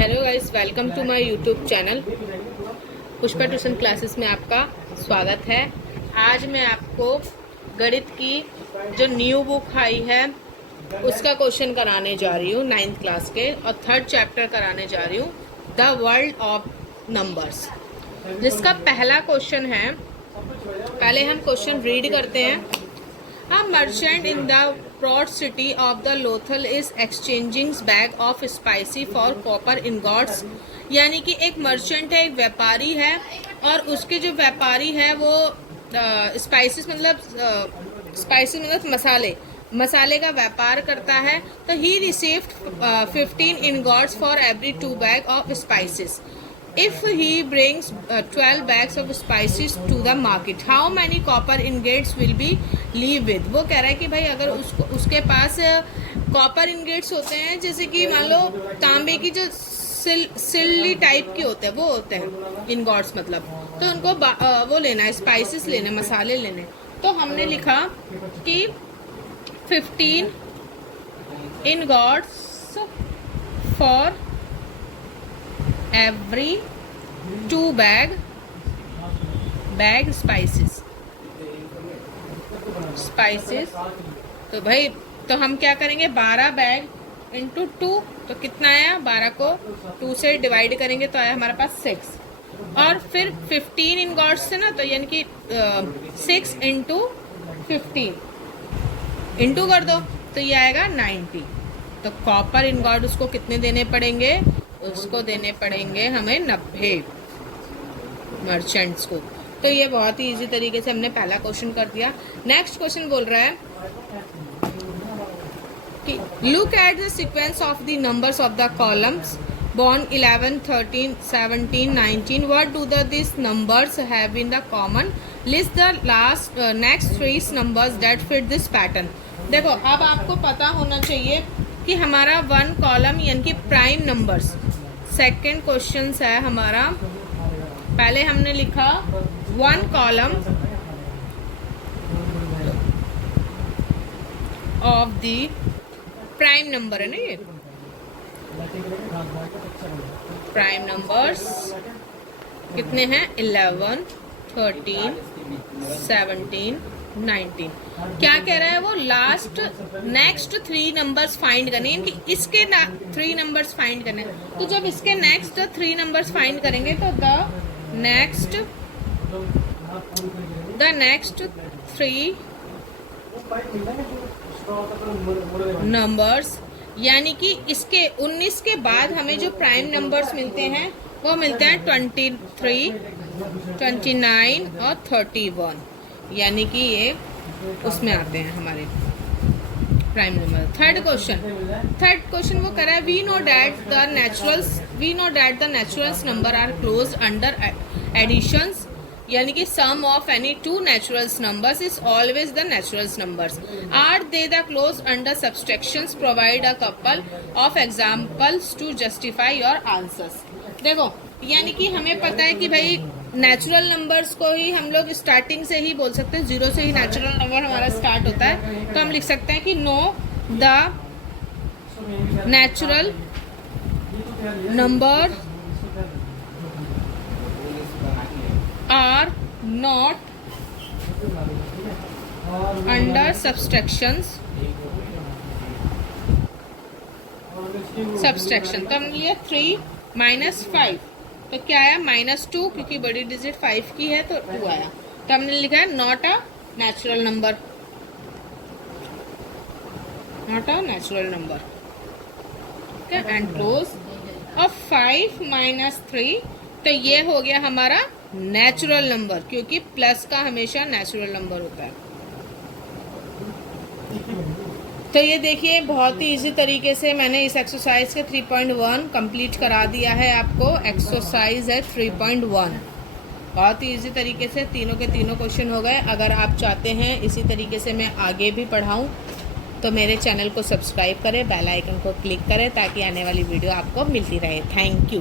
Hello guys, welcome to my YouTube channel Pushpa tuition classes में आपका स्वागत है। आज मैं आपको गणित की जो न्यू बुक आई है उसका क्वेश्चन कराने जा रही हूँ 9th क्लास के, और 3rd चैप्टर कराने जा रही हूँ द वर्ल्ड ऑफ नंबर्स, जिसका पहला क्वेश्चन है। पहले हम क्वेश्चन रीड करते हैं। A merchant in the port city of the Lothal is exchanging bag of spicy for copper ingots। यानी कि एक मर्चेंट है, एक व्यापारी है, और उसके जो व्यापारी है वो स्पाइसेस मतलब मसाले का व्यापार करता है। तो he received 15 ingots for every 2 bag of spices। If he brings 12 bags of spices to the market, how many copper ingots will be leave with? वो कह रहा है कि भाई अगर उसके पास कॉपर इंगेट्स होते हैं, जैसे कि मान लो तांबे की जो सिल्ली टाइप की होते हैं, वो होते हैं इंगॉट्स मतलब, तो उनको वो लेना है, स्पाइसेस लेने, मसाले लेने। तो हमने लिखा कि 15 ingots for every 2 bag spices। तो भाई तो हम क्या करेंगे, 12 बैग इंटू 2, तो कितना आया, 12 को 2 से डिवाइड करेंगे तो आया हमारे पास 6, और फिर 15 इंगॉट्स थे ना, तो यानी कि 6 इंटू 15 इंटू कर दो तो ये आएगा 90। तो कॉपर इंगॉट उसको कितने देने पड़ेंगे, उसको देने पड़ेंगे हमें 90 मर्चेंट्स को। तो ये बहुत ही इजी तरीके से हमने पहला क्वेश्चन कर दिया। नेक्स्ट क्वेश्चन बोल रहा है कि look at the sequence of the numbers of the columns born 11 13 17 19 what do these numbers have in the common, list the last next 3 numbers that fit this pattern। देखो, अब आपको पता होना चाहिए कि हमारा 1 कॉलम यानी कि प्राइम नंबर्स। सेकंड क्वेश्चन है हमारा, पहले हमने लिखा 1 column of the prime number है ना, ये प्राइम नंबर्स कितने हैं, 11 13 17 19। क्या कह रहा है वो, लास्ट नेक्स्ट 3 नंबर्स फाइंड करने, यानी कि इसके 3 नंबर्स फाइंड करने। तो जब इसके नेक्स्ट 3 नंबर्स फाइंड करेंगे तो द नेक्स्ट 3 नंबर्स, यानी कि इसके 19 के बाद हमें जो प्राइम नंबर्स मिलते हैं वो मिलते हैं 23 29 और 31, यानी कि ये उसमें आते हैं हमारे प्राइम नंबर। थर्ड क्वेश्चन वो कर रहा है, we know that the naturals number are closed under additions, यानी कि sum of any 2 naturals numbers is always the naturals numbers. Are they the closed under subtractions, provide a couple of examples to justify your answers. देखो, यानी कि हमें पता है कि भाई नेचुरल नंबर्स को ही हम लोग स्टार्टिंग से ही बोल सकते हैं, 0 से ही नेचुरल नंबर हमारा स्टार्ट होता है। तो हम लिख सकते हैं कि no the natural number are not under subtraction. तो हमने लिया 3 - 5, तो क्या आया, -2, क्योंकि बड़ी डिजिट 5 की है तो 2 आया। तो हमने लिखा है not a natural number, and close. और 5 - 3, तो ये हो गया हमारा नेचुरल नंबर, क्योंकि प्लस का हमेशा नेचुरल नंबर होता है। तो ये देखिए, बहुत ही इजी तरीके से मैंने इस एक्सरसाइज के 3.1 कंप्लीट करा दिया है। आपको एक्सरसाइज है 3.1, बहुत ही इजी तरीके से तीनों के तीनों क्वेश्चन हो गए। अगर आप चाहते हैं इसी तरीके से मैं आगे भी पढ़ाऊं तो मेरे चैनल को सब्सक्राइब करें, बेल आइकन को क्लिक करें, ताकि आने वाली वीडियो आपको मिलती रहे। Thank you.